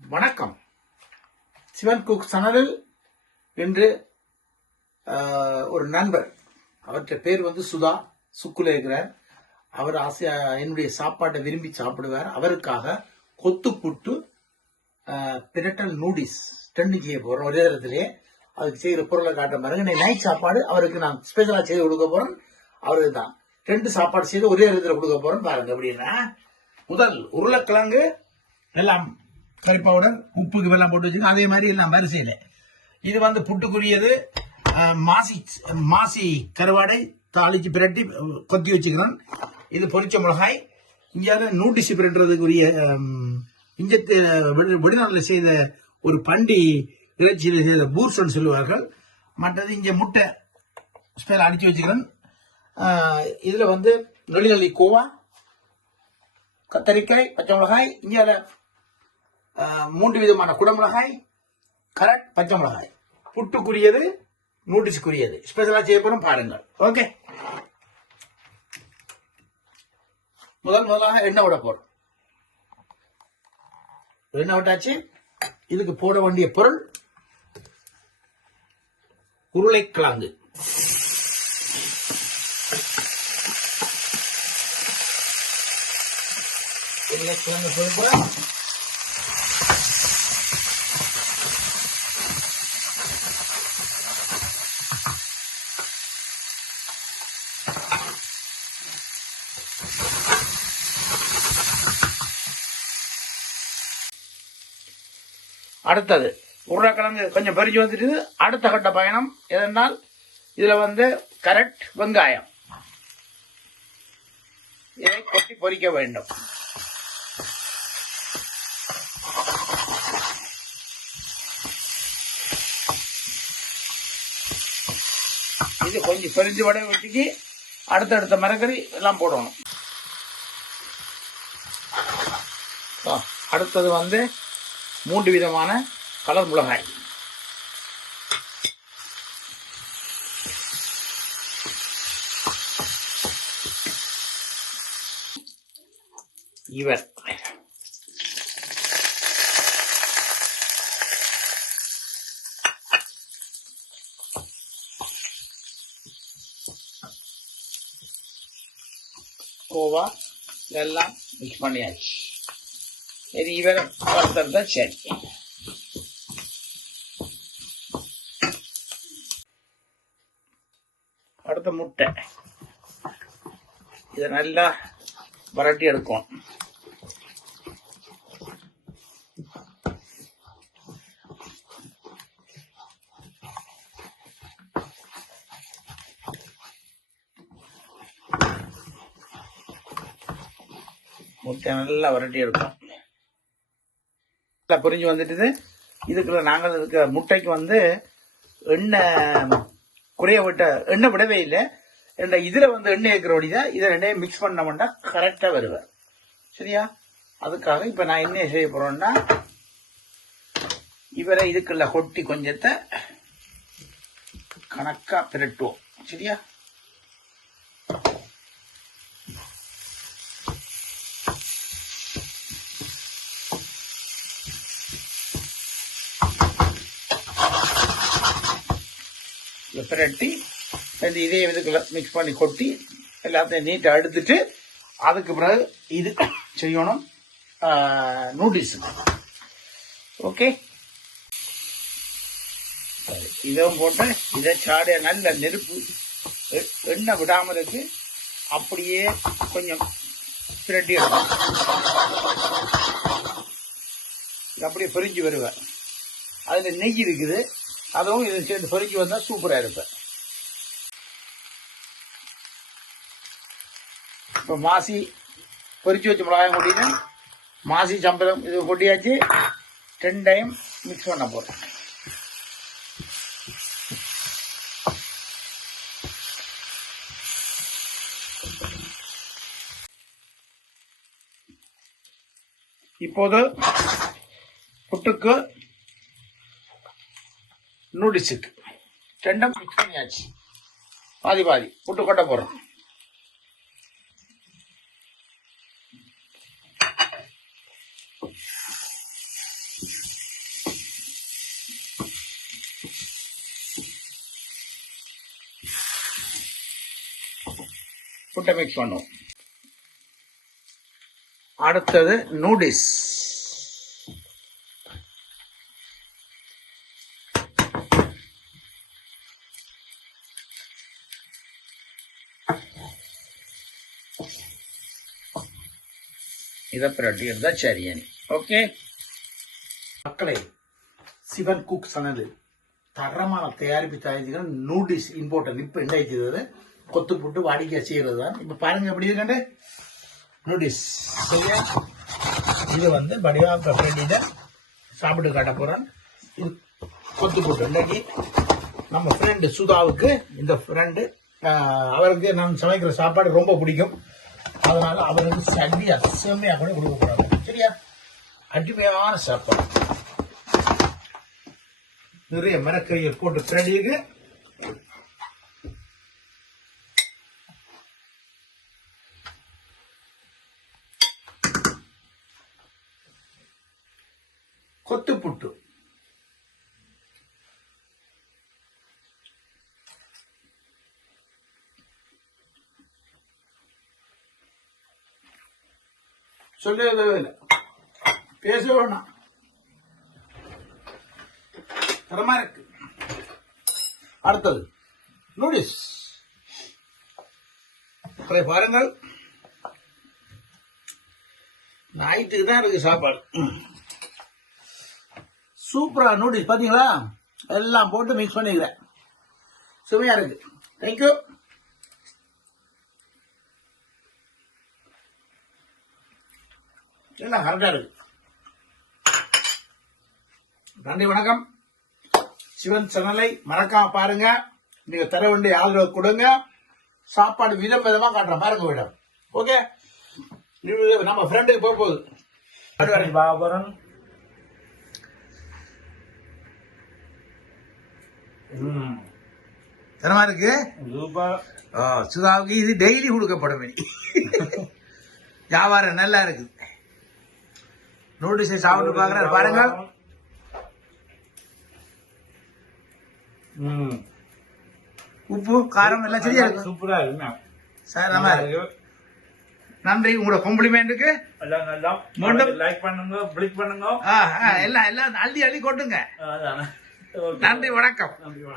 வணக்கம். சிவன் குக் சேனலில் இன்று ஒரு நண்பர், அவற்றை பேர் சுதா, சுக்குல இருக்கிறார். அவர் என்னுடைய சாப்பாட்டை விரும்பி சாப்பிடுவார். அவருக்காக கொத்து புட்டு பிரட்டல் நூடில்ஸ் 2 செய்ய போறோம். ஒரே இடத்திலே அதுக்கு செய்கிற பொருளை காட்ட பாருங்க. நைட் சாப்பாடு அவருக்கு நான் ஸ்பெஷலா செய்து கொடுக்க போறேன். அவருக்கு தான் 2 சாப்பாடு செய்து ஒரே இடத்துல கொடுக்க போறேன். பாருங்க அப்படின்னா, முதல் உருளைக்கிழங்கு எல்லாம் கறி பவுடர், உப்புக்கு வெள்ளம் போட்டு வச்சுக்கோங்க. அதே மாதிரி எல்லாம் வரிசையில இது புட்டுக்குரியது. மாசி கருவாடை தாளிச்சு பிரட்டி கொத்தி வச்சுக்கிறேன். இது பொரிச்ச மிளகாய். இங்கே நூடில்ஸ் பிரட்டுறதுக்குரிய இஞ்சத்து வெளிநாட்டில் செய்த ஒரு பண்டி இறைச்சியில் செய்த பூர்ஸ்ன்னு சொல்லுவார்கள். மற்றது இங்கே முட்டை ஸ்பெல் அடிச்சு வச்சுக்கிறேன். இதுல நெல்லிநெல்லி கோவா, கத்தரிக்காய், பச்சை மிளகாய், இங்கே 3 விதமான குடமிளகாய், கரட், பச்சை மிளகாய். புட்டுக்குரியது, நூடில்ஸ்க்குரியது ஸ்பெஷலா செய்யப்படும். பாருங்கள். ஓகே, முதலாக எண்ணெய் விட போறோம். எண்ணெய் விட்டாச்சு. இதுக்கு போட வேண்டிய பொருள் உருளைக்கிழங்கு. உருளைக்கிழங்கு போடுறோம். அடுத்தது உருளைக்கிழங்கு கொஞ்சம் பறிஞ்சு வந்துட்டு அடுத்த கட்ட பயணம் எதனால் இதுல கரட், வெங்காயம் இதை கொட்டி பொரிக்க வேண்டும். இது கொஞ்சம் பொரிஞ்சு வடை வெட்டிக்கு அடுத்தடுத்த மரக்கறி எல்லாம் போடணும். அடுத்தது 3 விதமான கலர் மிளகாய். இவர் கோவா எல்லாம் மிக்ஸ் பண்ணியாச்சு. இது இவரை வறுத்தது சரி. அடுத்த முட்டை, இதை நல்லா வரட்டி எடுக்கும். முட்டை நல்லா வரட்டி எடுக்கும். புரிஞ்சு வந்துட்டு இதுக்குள்ள நாங்கள் இருக்க முட்டைக்கு எண்ணெய் குறைய விட்ட எண்ணெய் விடவே இல்லை. இதுல எண்ணெய் இருக்கிறபடிதான் இதை ரெண்டையும் மிக்ஸ் பண்ணோம்னா கரெக்டா வருவேன். சரியா? அதுக்காக இப்ப நான் என்ன செய்ய போறேன்னா, இவரை இதுக்குள்ள கொட்டி கொஞ்சத்தை கணக்கா பிரட்டுவோம். சரியா? பிரட்டி இதே இதுக்குள்ள மிக்ஸ் பண்ணி கொட்டி எல்லாத்தையும் நீட்டா எடுத்துட்டு அதுக்கு பிறகு இது செய்யணும் நூடில்ஸ். ஓகே, இதுவும் போட்டு இதை சாடிய நல்ல நெருப்பு எண்ணெய் விடாமல் இருக்கு. அப்படியே கொஞ்சம் பிரட்டி எடுக்கும். அப்படியே பொரிஞ்சு வருவேன். அதுல நெய் இருக்குது. அதுவும் இதை சேர்ந்து பொரிஞ்சு வந்தா சூப்பரா இருப்பேன். இப்போ மாசி பொரிச்சு வச்ச மிளகாயம் கொட்டிட்டு மாசி சம்பளம் இது கொட்டியாச்சு. 10 டைம் மிக்ஸ் பண்ண போறேன். இப்போது புட்டுக்கு நூடில்ஸுக்கு 2 மிக்ஸ் பண்ணியாச்சு. பாதி பாதி புட்டு கொட்ட போறோம். ஃபுட்டை மிக்ஸ் பண்ணுவோம். அடுத்தது நூடில்ஸ். இதை பிரட்டி இருந்தா சரியானி. ஓகே மக்களே, சிவன் குக் சேனல் தரமான தயாரிப்பு தயாரிக்கிற நூடில்ஸ் இம்போர்ட் இப்போ என்ன செய்தது கொத்து போட்டு வாடிக்கை செய்யறது தான். இப்போ பாருங்க எப்படி இருக்கண்டு நூடில்ஸ். சரியா, இது வந்து வடிவா பிரட்டிட்ட சாப்பிட்டு காட்ட போறேன். இது கொத்து போட்டு இன்னைக்கு நம்ம ஃப்ரெண்டு சுதாவுக்கு, இந்த ஃப்ரெண்டு அவருக்கு நான் சமைக்கிற சாப்பாடு ரொம்ப பிடிக்கும். அதனால அவருக்கு சரி அசமையாக கூட கொடுக்க கூடாது. சரியா, அடிமையான சாப்பாடு நிறைய மரக்கறியை போட்டு பிரட்டிக்கு கொத்து புட்டு. சொல்லவே இல்லை, பேச வேணாம், தரமா இருக்கு. அடுத்தது நூடில்ஸ். பாருங்கள், நைட்டுக்கு தான் இருக்கு சாப்பாடு. சூப்பரா நூடில்ஸ் பாத்தீங்களா, எல்லாம் போட்டு மிக்ஸ் பண்ணிக்கிறேன். சுவையா இருக்கு. தேங்க்யூ. எல்லாம் கரெக்டா இருக்கு. நன்றி, வணக்கம். சிவன் சேனலை மறக்காம பாருங்க. நீங்க தர வேண்டிய ஆதரவு கொடுங்க. சாப்பாடு விதம் விதமா காட்டுறேன் பாருங்க விடம். ஓகே, நம்ம ஃப்ரெண்டுக்கு போக போகுது. பாபரன் தரமா இருக்கு. சுதாவுக்கு இது டெய்லி கொடுக்கப்படும். வியாபாரம் நல்லா இருக்குது. நூடில்ஸை சாப்பிட்டு பாக்குறாரு பாருங்க. உப்பு காரம் எல்லாம் சரியா இருக்கு. சூப்பரா இருக்கு சார். நம்ம நன்றி உங்களோட காம்ப்ளிமெண்ட்டுக்கு. மீண்டும் லைக் பண்ணுங்க, கிளிக் பண்ணுங்க, எல்லாம் அள்ளி கொட்டுங்க. நன்றி, வணக்கம்.